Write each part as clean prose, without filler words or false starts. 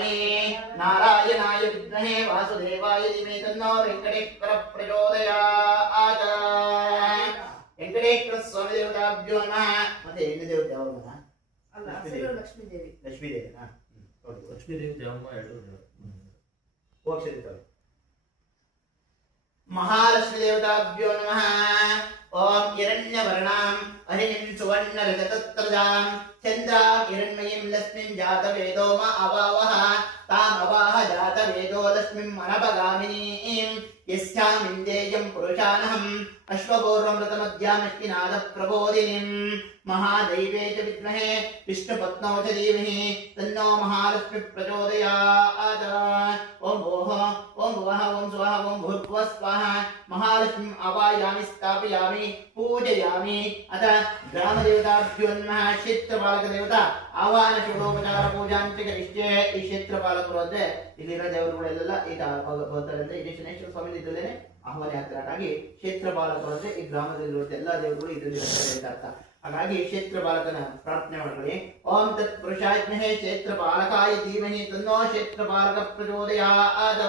स्थापयामि नारायणाय विद्महे वासुदेवाय धीमहि तन्नो वेंकटेश्वर प्रचोदयात् वेंकटेश्वर स्वामी देवताभ्यो नमः ಮತ್ತೆ ಹೆಣ್ಣು ದೇವತೆ ಯಾವಾಗ ಅಲ್ಲ ಲಕ್ಷ್ಮೀ ದೇವಿ ನೋಡಿ ಲಕ್ಷ್ಮೀ ದೇವಿ ದೇವಮ್ಮ ಎರಡು ಹೋಗ್ಸಿರ್ತಾರೆ महालक्ष्मी देवताभ्यो नमः ओम हिरण्यवर्णां हरिणीं सुवर्णरजतत्रजां चन्द्रां हिरण्मयीं लक्ष्मीं जातवेदो म अवावः ताम् अवाह जातवेदो लक्ष्मीं अनपगामिनीं यस्यां इन्देयं पुरुषानहम् अश्वपूर्वमृतमध्यामश्विनादप्रबोधिनीं महादैवे च विद्महे विष्णुपत्नौ च धीमहि तन्नो महालक्ष्मी प्रचोदयात् ओम भोः ओम भुवः ओम स्वः ओम भूर्भुवः स्वाहा महालक्ष्मीम् आवाहयामि स्थापयामि पूजयामि अथ ग्रामदेवताभ्यो नमः क्षेत्रपालकदेवता आवाहन षोडोपचार पूजां च करिष्ये ಈ ಕ್ಷೇತ್ರಪಾಲಕರು ಅಂದ್ರೆ ಇಲ್ಲಿರೋ ದೇವರುಗಳೆಲ್ಲ ಈಗ ಬರ್ತಾರೆ ಅಂದ್ರೆ ಇಲ್ಲಿ ಶನೇಶ್ವರ ಸ್ವಾಮಿ ಇದ್ದಲೇನೆ ಆಹ್ವಾನ ಯಾತ್ರಾಗಿ ಕ್ಷೇತ್ರಪಾಲಕರು ಅಂದ್ರೆ ಈ ಗ್ರಾಮದಲ್ಲಿರುವ ಎಲ್ಲಾ ದೇವರುಗಳು ಇದರಲ್ಲಿ ಇರ್ತಾರೆ ಅಂತ ಅರ್ಥ ಹಾಗಾಗಿ ಕ್ಷೇತ್ರಪಾಲಕನ ಪ್ರಾರ್ಥನೆ ಮಾಡ್ಕೊಳ್ಳಿ ಓಂ ತತ್ ಪುರುಷಾಯ ವಿದ್ಮಹೇ ಕ್ಷೇತ್ರಪಾಲಕಾಯ ಧೀಮಹಿ ತನ್ನೋ ಕ್ಷೇತ್ರಪಾಲಕ ಪ್ರಚೋದಯಾತ್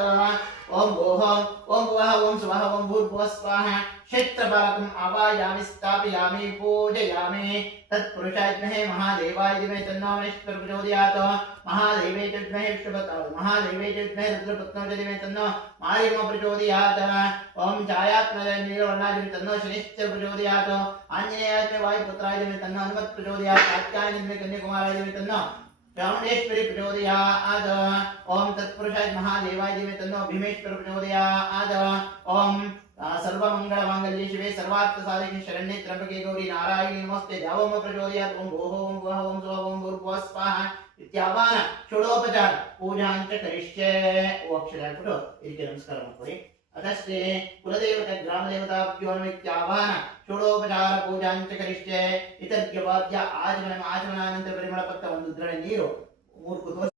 ओम भोः ओम भुवः ओम स्वः ओम भूर्भुवः स्वाहा क्षेत्रपालकम् आवाहयामि स्थापयामि पूजयामि तत्पुरुषाय विद्महे महादेवाय धीमहि तन्नो विष्णुः प्रचोदयात् महादेवे च विद्महे महादेवे च विद्महे रुद्रपुत्रो च धीमहि तन्नो मारिमो प्रचोदयात् ओम छायात्मजाय नीलवर्णाय धीमहि तन्नो शनिश्चर प्रचोदयात् आञ्जनेयाय च वायुपुत्राय धीमहि तन्नो हनुमत् प्रचोदयात् कात्यायनाय धीमहि कन्याकुमाराय धीमहि तन्नो चामुंडेश्वरी प्रचोदयात् ओम तत्पुरुषाय महादेवाय धीमहि तन्नो भीमेश्वर प्रचोदयात् ओम सर्वमंगलमांगल्ये शिवे सर्वार्थसाधिके शरण्ये त्र्यंबके गौरी नारायणी नमोस्ते देवोम प्रचोदयात् ओम भोः ओम भुवः ओम स्वः ओम भूर्भुवः स्वाहा इत्यावान षोडोपचार पूजां च करिष्ये ओ अक्षर हाकिबिಟ್ಟು ಇದಕ್ಕೆ ನಮಸ್ಕಾರ ಮಾಡ್ಕೊಳ್ಳಿ ಅದಷ್ಟೇ ಕುಲದೇವತೆ ಗ್ರಾಮದೇವತಾಭ್ಯೋ ನಮಃ ಇತ್ಯಾವಾನ ಷೋಡೋಪಚಾರ पूजां च करिष्ये इतर्घ्यवाद्य आचमनाನಂತರ ಪರಿಮಳಪತ್ತ ಒಂದು ಉದ್ರಣೆ ನೀರು ಮೂರು